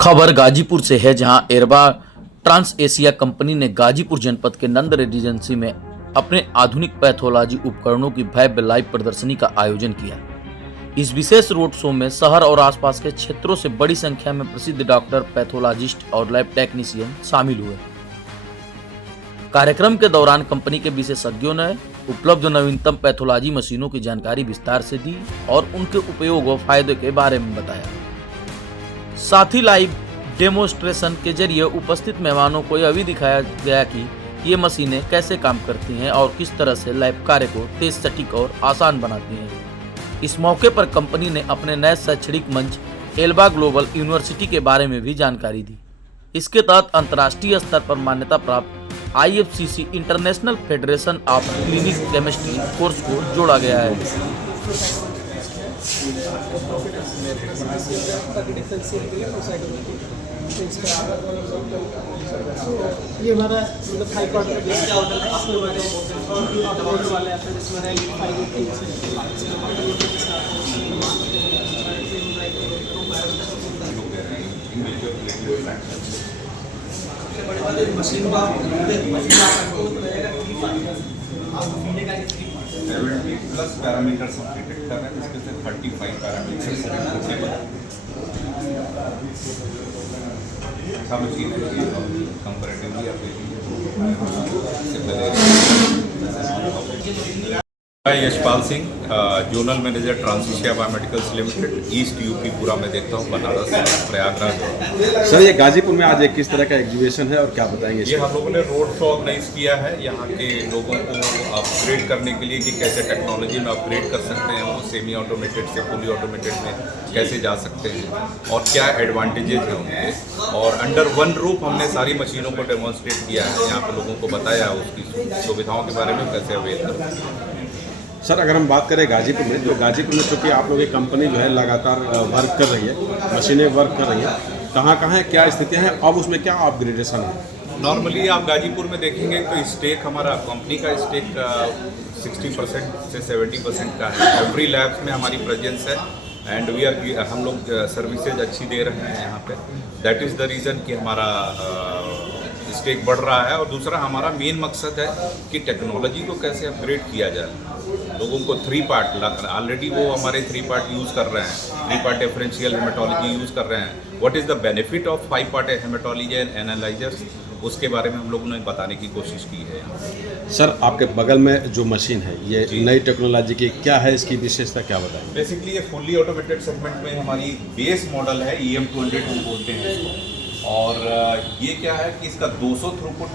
खबर गाजीपुर से है, जहां एरबा ट्रांस एशिया कंपनी ने गाजीपुर जनपद के नंद रेजिडेंसी में अपने आधुनिक पैथोलॉजी उपकरणों की भव्य लाइव प्रदर्शनी का आयोजन किया। इस विशेष रोड शो में शहर और आसपास के क्षेत्रों से बड़ी संख्या में प्रसिद्ध डॉक्टर, पैथोलॉजिस्ट और लैब टेक्नीशियन शामिल हुए। कार्यक्रम के दौरान कंपनी के विशेषज्ञों ने उपलब्ध नवीनतम पैथोलॉजी मशीनों की जानकारी विस्तार से दी और उनके उपयोग व फायदे के बारे में बताया। साथ ही लाइव डेमोन्स्ट्रेशन के जरिए उपस्थित मेहमानों को यह भी दिखाया गया कि ये मशीनें कैसे काम करती हैं और किस तरह से लैब कार्य को तेज, सटीक और आसान बनाती हैं। इस मौके पर कंपनी ने अपने नए शैक्षणिक मंच एल्बा ग्लोबल यूनिवर्सिटी के बारे में भी जानकारी दी। इसके तहत अंतर्राष्ट्रीय स्तर पर मान्यता प्राप्त IFCC international federation of clinic chemistry course को जोड़ा गया है। ये हमारा मतलब हाई कोर्ट का बेस मॉडल है। इसमें हमारे ऑटोमोटिव वाले आते हैं, जिसमें रैली 580 मशीन का 70 प्लस पैरामीटर्स हम डिटेक्ट कर रहे हैं, इसके से 35 पैरामीटर्स अच्छा मशीन है कंपैरेटिवली मैं Yashpal Singh, zonal manager trans Asia biomedicals limited, east UP पूरा मैं देखता हूँ, बनारस, प्रयागराज। सर, ये गाजीपुर में आज एक किस तरह का एग्जीबिशन है और क्या बताएंगे? ये हम लोगों ने रोड शो ऑर्गेनाइज किया है यहाँ के लोगों को अपग्रेड करने के लिए कि कैसे टेक्नोलॉजी में अपग्रेड कर सकते हैं, वो सेमी ऑटोमेटेड से फुली ऑटोमेटेड में कैसे जा सकते हैं और क्या एडवांटेजेस हैं उनके। और अंडर वन रूफ हमने सारी मशीनों को डेमोन्स्ट्रेट किया है, यहाँ पे लोगों को बताया उसकी सुविधाओं के बारे में कैसे अवेल कर सकते हैं। सर, अगर हम बात करें गाजीपुर में, तो गाजीपुर में चूँकि आप लोगों की कंपनी जो है लगातार वर्क कर रही है, मशीनें वर्क कर रही हैं, कहाँ है, क्या स्थितियाँ हैं, अब उसमें क्या अपग्रेडेशन है? नॉर्मली आप गाजीपुर में देखेंगे तो स्टेक हमारा कंपनी का स्टेक 60% से 70% का है। एवरी लैब्स में हमारी प्रेजेंस है एंड हम लोग सर्विसेज अच्छी दे रहे हैं यहाँ पे। दैट इज़ द रीज़न कि हमारा स्टेक बढ़ रहा है। और दूसरा हमारा मेन मकसद है कि टेक्नोलॉजी को कैसे अपग्रेड किया जाए। लोगों को 3 पार्ट ऑलरेडी वो हमारे 3 पार्ट यूज़ कर रहे हैं, 3 पार्ट डिफरेंशियल हेमेटोलॉजी यूज़ कर रहे हैं। What is the benefit of 5 part haematology and analysers, उसके बारे में हम लोगों ने बताने की कोशिश की है यहाँ। सर, आपके बगल में जो मशीन है, ये नई टेक्नोलॉजी की क्या है, इसकी विशेषता क्या बताएंगे? बेसिकली ये फुल्ली ऑटोमेटेड सेगमेंट में हमारी बेस मॉडल है, EM200 हम बोलते हैं इसको। और ये क्या है कि इसका 200 थ्रूपुट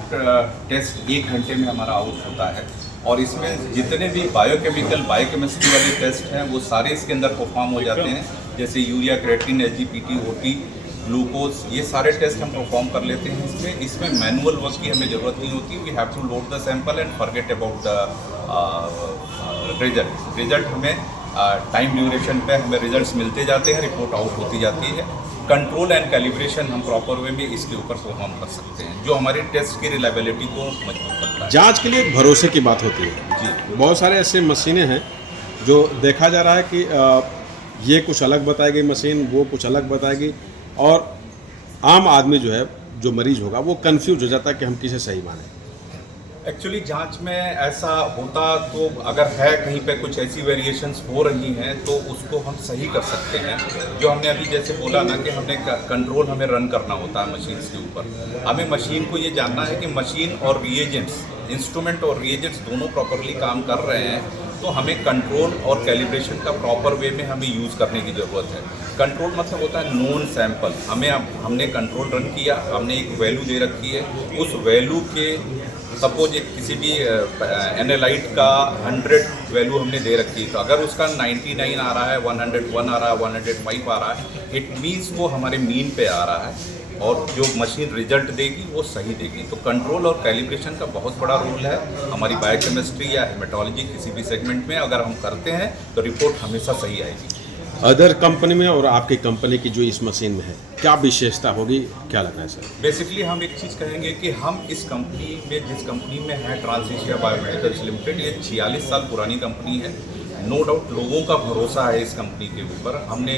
टेस्ट 1 घंटे में हमारा आउट होता है। और इसमें जितने भी बायोकेमिस्ट्री वाले टेस्ट हैं वो सारे इसके अंदर परफॉर्म हो जाते हैं, जैसे urea, creatine, SGPT, OT, glucose, ये सारे टेस्ट हम परफॉर्म कर लेते हैं। इसमें मैनुअल वर्क की हमें ज़रूरत नहीं होती। We have to load the sample and forget about the result हमें टाइम ड्यूरेशन पे हमें रिजल्ट्स मिलते जाते हैं, रिपोर्ट आउट होती जाती है। कंट्रोल एंड कैलिब्रेशन हम प्रॉपर वे में इसके ऊपर परफॉर्म कर सकते हैं, जो हमारे टेस्ट की रिलायबिलिटी को मजबूत करता है। जांच के लिए एक भरोसे की बात होती है जी। बहुत सारे ऐसे मशीनें हैं जो देखा जा रहा है कि ये कुछ अलग बताएगी मशीन, वो कुछ अलग बताएगी, और आम आदमी जो है, जो मरीज होगा, वो कंफ्यूज हो जाता है कि हम किसे सही माने। एक्चुअली जांच में ऐसा होता तो अगर है कहीं पे कुछ ऐसी वेरिएशंस हो रही हैं तो उसको हम सही कर सकते हैं। जो हमने अभी जैसे बोला ना कि हमने कंट्रोल हमें रन करना होता है मशीन के ऊपर। हमें मशीन को ये जानना है कि मशीन और रिएजेंट्स, इंस्ट्रूमेंट और रिएजेंट्स दोनों प्रॉपरली काम कर रहे हैं, तो हमें कंट्रोल और कैलिब्रेशन का प्रॉपर वे में हमें यूज़ करने की ज़रूरत है। कंट्रोल मतलब होता है नोन सैंपल। हमने कंट्रोल रन किया, हमने एक वैल्यू दे रखी है, उस वैल्यू के सपोज एक किसी भी एनालाइट का 100 वैल्यू हमने दे रखी है, तो अगर उसका 99 आ रहा है, 101 आ रहा है, 105 आ रहा है, इट मीन्स वो हमारे मीन पे आ रहा है और जो मशीन रिजल्ट देगी वो सही देगी। तो कंट्रोल और कैलिब्रेशन का बहुत बड़ा रोल है हमारी बायोकेमिस्ट्री या हेमेटोलॉजी किसी भी सेगमेंट में अगर हम करते हैं तो रिपोर्ट हमेशा सही आएगी। अदर कंपनी में और आपकी कंपनी की जो इस मशीन में है, क्या विशेषता होगी, क्या लगना है सर? बेसिकली हम एक चीज़ कहेंगे कि हम इस कंपनी में, जिस कंपनी में है ट्रांस एशिया बायोमेडिकल्स लिमिटेड, ये 46 साल पुरानी कंपनी है। नो डाउट लोगों का भरोसा है इस कंपनी के ऊपर। हमने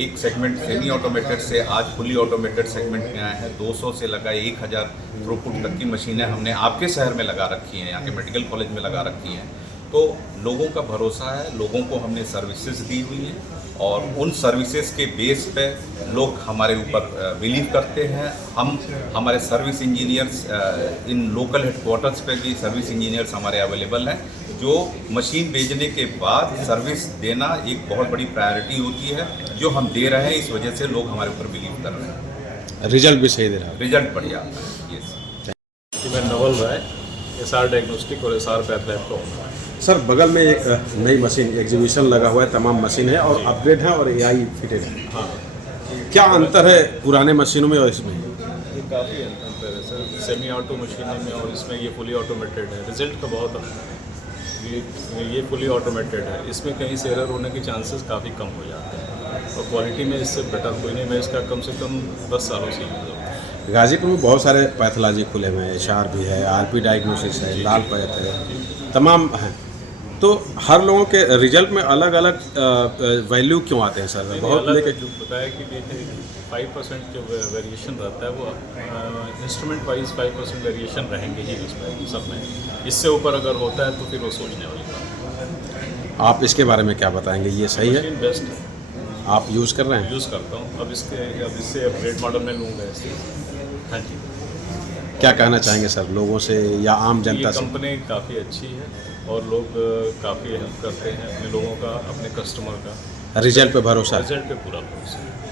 एक सेगमेंट सेमी ऑटोमेटेड से आज फुली ऑटोमेटेड सेगमेंट में आए हैं। 200 से लगा 1000 थ्रूपुट तक की मशीनें हमने आपके शहर में लगा रखी हैं, यहाँ के मेडिकल कॉलेज में लगा रखी हैं। तो लोगों का भरोसा है, लोगों को हमने सर्विसेज दी हुई हैं और उन सर्विसेज के बेस पे लोग हमारे ऊपर बिलीव करते हैं। हम हमारे सर्विस इंजीनियर्स इन लोकल हेडक्वार्टर्स पे भी सर्विस इंजीनियर्स हमारे अवेलेबल हैं, जो मशीन भेजने के बाद सर्विस देना एक बहुत बड़ी प्रायोरिटी होती है, जो हम दे रहे हैं। इस वजह से लोग हमारे ऊपर बिलीव कर रहे हैं। रिजल्ट भी सही दे रहा है। रिजल्ट बढ़िया आता है। यस। मैं नवल राय, एसआर डायग्नोस्टिक और एसआर पैथ लैब का ओनर है। सर बगल में एक नई मशीन एग्जीबिशन लगा हुआ है, तमाम मशीन है और अपग्रेड है और एआई फिटेड है। हाँ, क्या अंतर है पुराने मशीनों में और इसमें? ये काफ़ी अंतर है सर, सेमी ऑटो मशीन में और इसमें ये फुली ऑटोमेटेड है। रिजल्ट का बहुत अंतर है। ये फुली ऑटोमेटेड है, इसमें कहीं से एरर होने के चांसेस काफ़ी कम हो जाते हैं और क्वालिटी में इससे बेटर कोई नहीं। मैं इसका कम से कम 10 सालों से यूज़ हूँ। गाजीपुर में बहुत सारे पैथोलॉजी खुले हुए हैं, एचआर भी है, आरपी डायग्नोसिस है, लाल पैथ है, तमाम हैं। तो हर लोगों के रिजल्ट में अलग अलग वैल्यू क्यों आते हैं सर? बहुत लेके जो बताया कि 5% जो वेरिएशन रहता है वो इंस्ट्रूमेंट वाइज 5% वेरिएशन रहेंगे ही उसमें सब में। इससे ऊपर अगर होता है तो फिर वो सोचने वाली बात है। आप इसके बारे में क्या बताएंगे? ये सही है? मशीन बेस्ट है, आप यूज़ कर रहे हैं? यूज़ करता हूँ। अब इससे अपग्रेड मॉडल में लूँगा इससे। हाँ जी। क्या कहना चाहेंगे सर लोगों से या आम जनता ये से? कंपनी काफ़ी अच्छी है और लोग काफ़ी हेल्प करते हैं अपने लोगों का, अपने कस्टमर का। रिजल्ट पे भरोसा है? रिजल्ट पे पूरा भरोसा है।